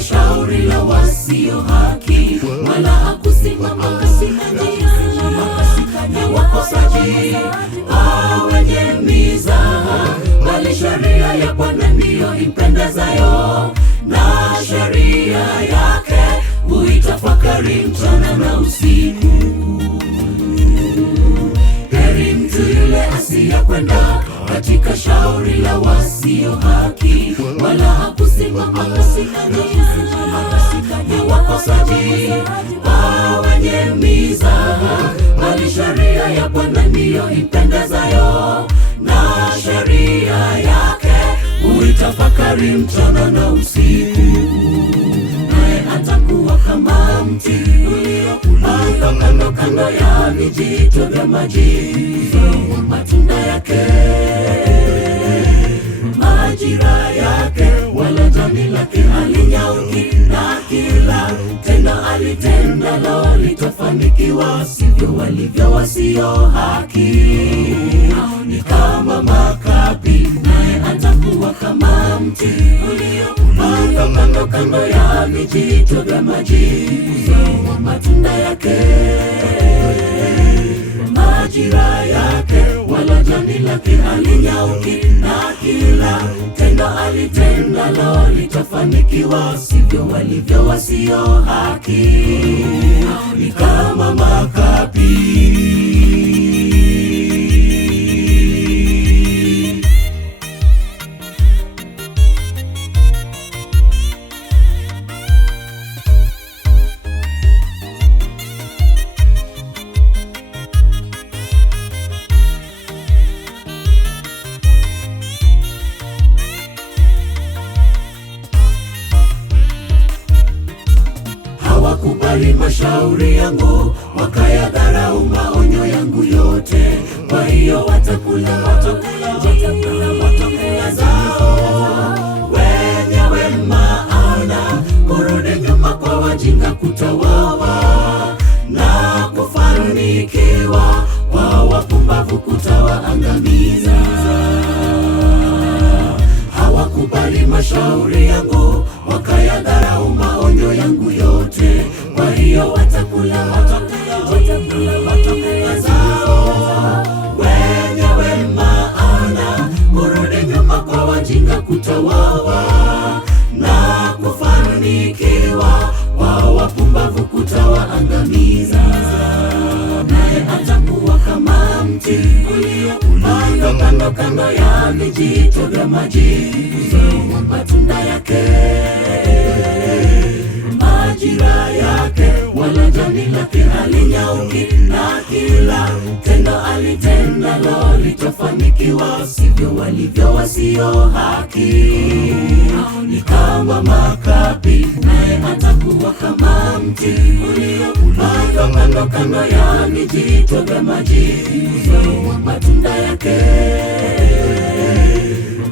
katika shauri la wasio haki, wala hakusimama katika njia ya wakosaji wenye mizaha, bali sheria ya Bwana ndiyo impendezayo, na sheria yake huitafakari mchana na usiku. Heri mtu yule asiyekwenda katika shauri la wasio haki, wala hakusimama katika njia ya wakosaji wenye mizaha, bali sheria ya Bwana ndiyo impendezayo, na sheria yake huitafakari mchana na usiku. Naye atakuwa kama mti uliopandwa kando kando ya vijito vya maji, matunda yake majira yake, wala jani lake halinyauki, na kila tendo alitendalo litafanikiwa. Sivyo walivyo wasio haki, ni kama makapi. Naye atakuwa kama mti uliopandwa kando kando ya vijito vya maji, matunda yake majira yake, wala jani lake halinyauki, na kila tendo alitendalo litafanikiwa. Sivyo walivyo wasio haki, ni kama makapi. Hawakubali mashauri yangu, wakayadharau maonyo yangu yote. Kwa hiyo watakula matokeo zao wenyewe, maana kurudi nyuma kwa wajinga kutawawa, na kufanikiwa kwa wapumbavu kutawaangamiza. Hawakubali mashauri yangu, wakayadharau maonyo yangu yote. Kwa hiyo watakula matokeo zao wenyewe, maana kurudi nyuma kwa wajinga kutawawa, na kufanikiwa kwa wapumbavu kutawaangamiza. Naye atakuwa kama mti uliopandwa kando kando ya vijito vya maji, matunda yake majira yake, wala jani lake halinyauki, na kila tendo alitendalo litafanikiwa. Sivyo walivyo wasio haki, ni kama makapi. Naye atakuwa kama mti uliopandwa kando kando ya vijito vya maji, matunda yake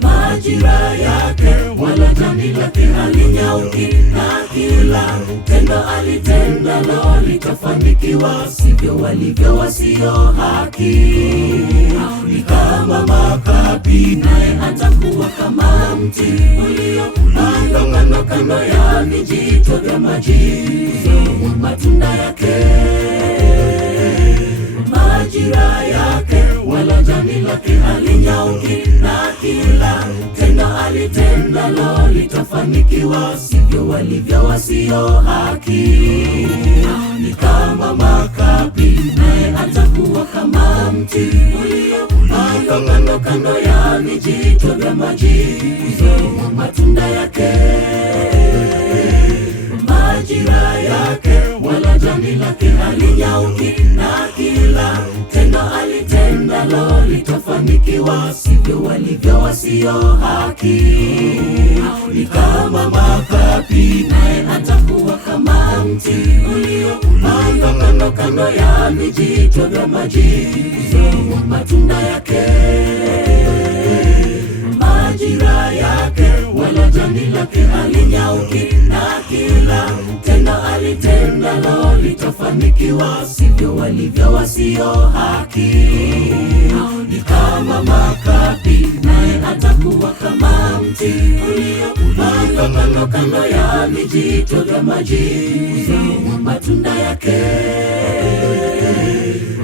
majira yake, wala jani lake halinyauki, na kila tendo alitendalo litafanikiwa. Sivyo walivyo wasio haki, ni kama makapi. Naye atakuwa kama mti uliopandwa kando kando ya vijito vya maji, matunda yake majira yake, wala jani lake halinyauki, na kila tendo alitendalo litafanikiwa. Sivyo walivyo wasio haki, ni kama makapi. Naye atakuwa kama mti uliopandwa kando kando ya vijito vya maji, matunda yake majira yake, wala jani lake halinyauki, na kila tendo alitendalo litafanikiwa. Sivyo walivyo wasio haki, ni kama makapi. Naye atakuwa kama mti uliopandwa kando kando ya vijito vya maji, matunda yake majira yake, wala jani lake halinyauki, na kila tendo alitendalo litafanikiwa. Sivyo walivyo wasio haki, ni kama makapi. Naye atakuwa kama kama mti uliopandwa kando kando ya vijito vya maji, uzao matunda yake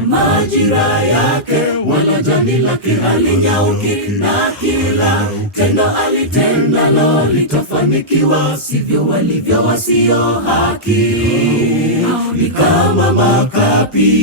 majira yake, wala jani lake halinyauki, na kila tendo alitendalo litafanikiwa. Sivyo walivyo wasio haki, ni kama makapi.